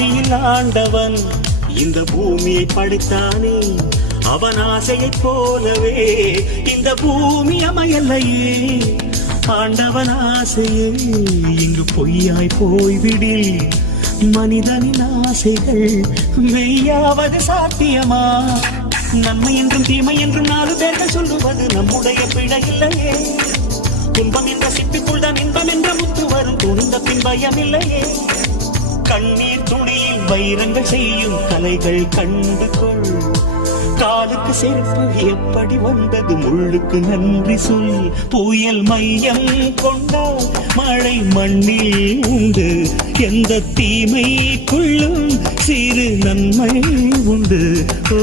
ஆதியில் ஆண்டவன் இந்த பூமியை படைத்தானே, அவன் ஆசையைப் போலவே இந்த பூமி அமையலையே. ஆண்டவன் ஆசையே இங்கு பொய்யாய் போய்விடில், மனிதனின் ஆசைகள் மெய்யாவது சாத்தியமா? நன்மை என்றும் தீமை என்றும் 4 பேர்கள் சொல்லுவது நம்முடைய பிழை இல்லையே. துன்பம் என்ற சிப்பிக்குள் தான் இன்பம் என்ற முத்து வரும், துணிந்த பின் பயம் இல்லையே. கண்ணீர் துணியில் வைரங்கள் செய்யும் கலைகள் கண்டு கொள். காலுக்கு செருப்பு எப்படி வந்தது, முள்ளுக்கு நன்றி சொல். புயல் மையம் கொண்டால் மழை மண்ணில் உண்டு, எந்த தீமைக்குள்ளும் சிறு நன்மை உண்டு. ஓ